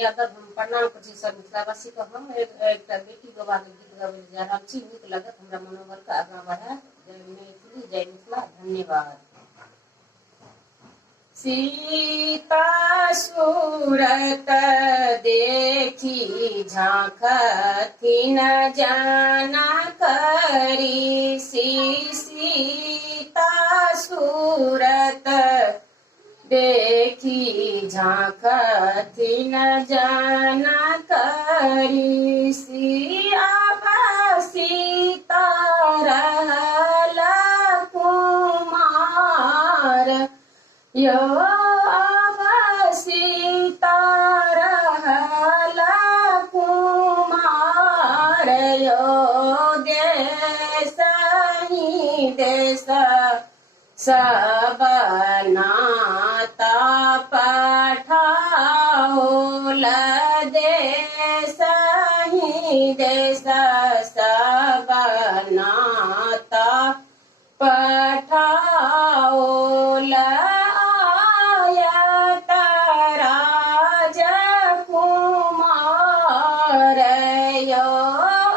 यादव हम प्रणाम करै सब मिथिलावासी को। हम एक बेटी गवा के गीत गावे जा रहल छी। नीक लगत हमरा मनोबल के आगां बढ़ा। जय मैथिली जय मिथिला। धन्यवाद। सीता सूरत देखी झांकती न जाना करी। सीता सूरत देखी झांकती न जाना करी। सीता रहल कुमार यो सीता रहल कुमार यो देश ही देश सब नाता पठाओल। देश ही देश सब नाता पठाओल। आयत राजकुमार यो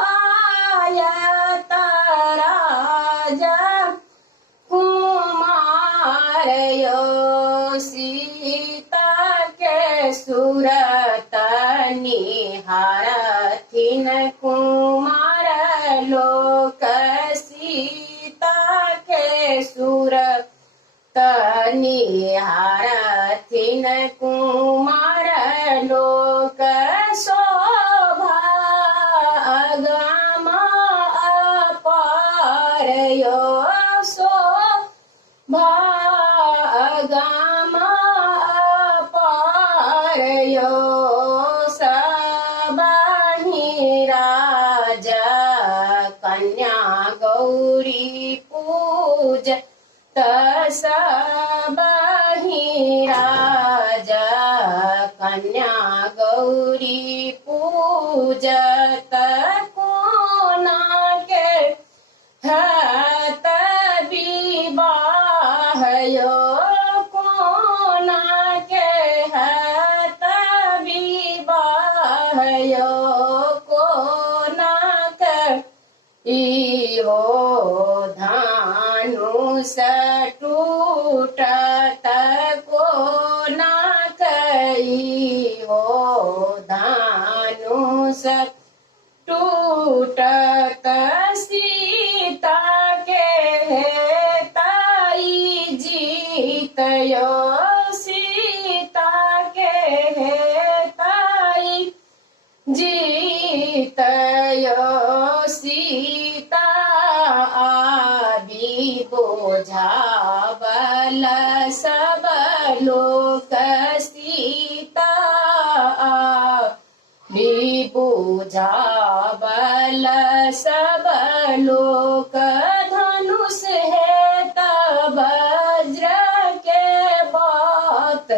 आयत राजकुमार यो सीता के सूरत निहारथिन कुमार लोक। सीता के सूरत निहारथिन कुमार लोक। शोभा अगम अपार यो शोभा अगम अपार यो सबहि राज कन्या गौरी पूज सबहि राज कन्या गौरी पूजत। कोना के हत विवाह यो कोना के हत विवाह यो कोना के इहो धनुष टूटत कोना कइहो धनुष टूटत। सीता के ताई जीत यो सीता के ताई जीत यो सीता आबि बोझावल सब लोक। सीता आबि बोझावल सब लोक। धनुष है तब वज्र के बात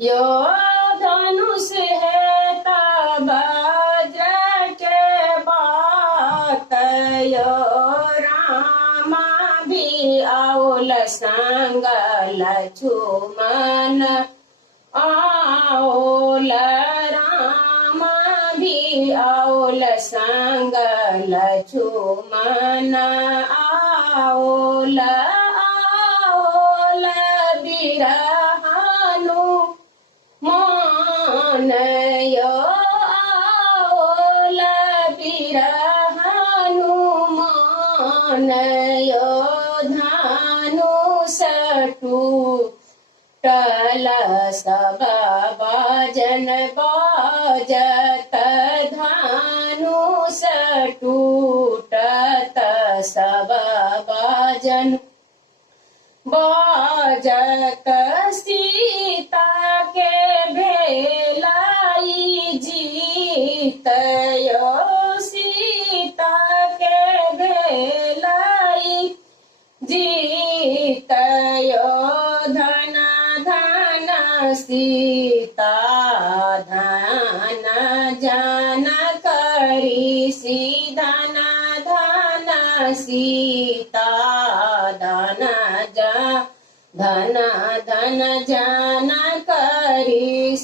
यो धनुष है तब वज्र के बात यो। रामा भी आउल संग लक्ष्मण आउल रामा भी आउल संग लक्ष्मण आउल आउल बिरहानु मान यो आउल बिरहानु मान यो। धनुष टूटल सब बाजन बाजत धनुष टूटत सब बाजन बाजत। सीता के भेलाई जीत यो सीता के भेलाई जीत यो। धन धन सीता धन जन करी। धन धन सीता धन धन धन जन करी।